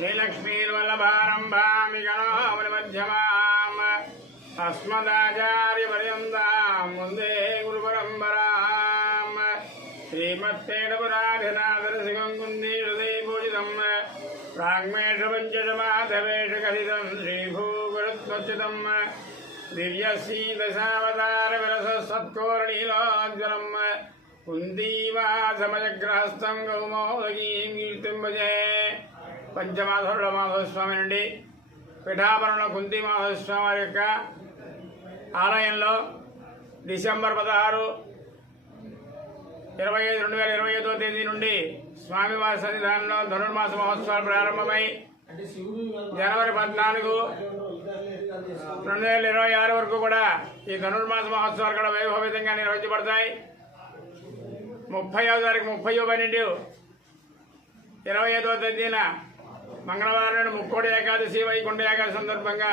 श्रीलक्ष्मीर्वल्लभारम्भामि गणामनिमध्यमाम् अस्मदाचार्यपर्यन्तां वंदे गुरुपरम्पराम्। श्रीमत्तेडपुराधिनाथरसिगङ्गुन्दीहृदयपूजितम् प्राङ्मेष पञ्चमाधवेष कथितं श्रीभूगुरुत्वच्युतम्। दिव्यसीदशावतारविरसत्कोरणीलोज्ज्वलम् कुन्दीवासमयग्रहस्थं गौमोदगीं कीर्तिं भजे। సత్కోరణీలోజ్వలం కుందీవాసమజగ్రహస్థం పంచమాధవుల నుండి పిఠాభరణ కుంతి మాధవస్వామి వారి యొక్క ఆలయంలో డిసెంబర్ పదహారు ఇరవై ఐదు రెండు వేల ఇరవై ఐదో తేదీ నుండి స్వామివారి సన్నిధానంలో ధనుర్మాస మహోత్సవాలు ప్రారంభమై జనవరి పద్నాలుగు రెండు వేల ఇరవై ఆరు వరకు కూడా ఈ ధనుర్మాస మహోత్సవాలు కూడా వైభవితంగా నిర్వహించబడతాయి. ముప్పైవ తారీఖు ఒక పన్నెండు ఇరవై ఐదవ తేదీన మంగళవారం ముక్కోడి ఏకాదశి వైకుంఠ ఏకాదశి సందర్భంగా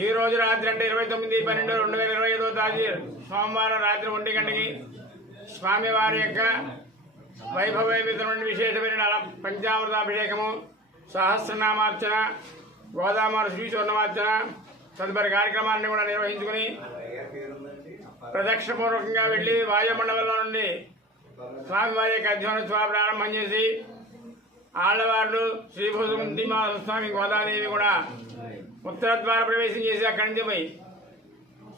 ఈ రోజు రాత్రి అంటే ఇరవై తొమ్మిది పన్నెండు రెండు వేల ఇరవై ఐదో తారీఖు సోమవారం రాత్రి ఒంటి గంటకి స్వామివారి యొక్క వైభవైవిధమైన విశేషమైన పంచామృతాభిషేకము సహస్రనామార్చన గోదావరి శ్రీ చూర్ణమార్చన తదుపరి కార్యక్రమాన్ని కూడా నిర్వహించుకుని ప్రదక్షిణపూర్వకంగా వెళ్ళి వాయుమండలంలో నుండి స్వామివారి యొక్క అధ్యయన ప్రారంభం చేసి ఆళ్ళవార్లు శ్రీభూసుకుంతిమా స్వామి గోదాదేవి కూడా ఉత్తర ద్వార ప్రవేశం చేసి అక్కడి నుంచి పోయి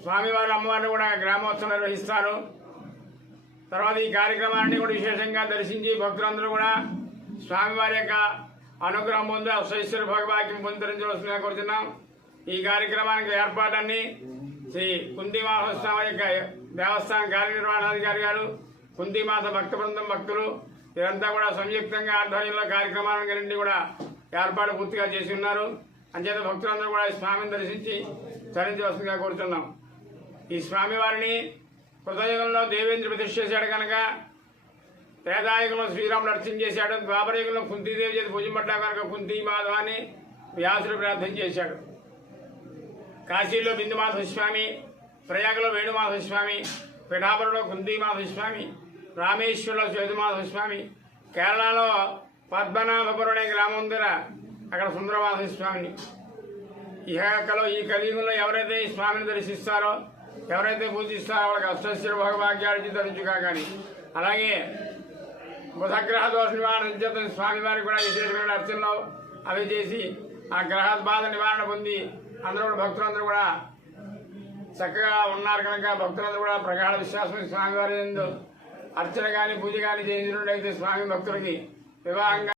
స్వామివారు అమ్మవారిని కూడా గ్రామోత్సవం నిర్వహిస్తారు. తర్వాత ఈ కార్యక్రమాన్ని కూడా విశేషంగా దర్శించి భక్తులందరూ కూడా స్వామివారి యొక్క అనుగ్రహం పొంది అశ్వైశ్వర భగవాక్యం పొందించవలసిందిగా కోరుతున్నాం ఈ కార్యక్రమానికి ఏర్పాటన్ని శ్రీ కుంతిమాహస్వామి యొక్క దేవస్థానం కార్యనిర్వహణాధికారి గారు కుంతిమాత భక్త బృందం భక్తులు ఇదంతా కూడా సంయుక్తంగా ఆధ్వర్యంలో కార్యక్రమాలన్నీ కూడా ఏర్పాటు పూర్తిగా చేసి ఉన్నారు. అంచేత భక్తులందరూ కూడా ఈ స్వామిని దర్శించి తరించవలసిందిగా కోరుతున్నాం ఈ స్వామివారిని కృతయుగంలో దేవేంద్ర ప్రతిష్ఠ చేశాడు కనుక త్రేతాయుగంలో శ్రీరాముడు అర్చన చేశాడు ద్వాపరయుగంలో కుంతీదేవి చేతి పూజపడ్డా కనుక కుంతీ మాధవాన్ని వ్యాసుడు ప్రార్థన చేశాడు. కాశీలో బిందుమాధవ స్వామి ప్రయాగలో వేణుమాధవ స్వామి పిఠాపురంలో కుందీమాధవ స్వామి రామేశ్వర సేతుమాధవ స్వామి కేరళలో పద్మనాభపురం అనే గ్రామం దగ్గర అక్కడ సుందరమాధవ స్వామిని ఇహకలో ఈ కలియుగంలో ఎవరైతే ఈ స్వామిని దర్శిస్తారో ఎవరైతే పూజిస్తారో వాళ్ళకి అష్టశ్వర భోగభాగ్యాలు ధరించుగా కానీ అలాగే బుధగ్రహ దోష నివారణ చేత స్వామివారికి కూడా విశేషమైన అర్చనలో అవి చేసి ఆ గ్రహ బాధ నివారణ పొంది అందరూ కూడా భక్తులందరూ కూడా చక్కగా ఉన్నారు కనుక భక్తులందరూ కూడా ప్రగాఢ విశ్వాసం స్వామివారి ఎందుకు అర్చన కానీ పూజ కానీ చేసినట్లయితే స్వామి భక్తులకి వివాహంగా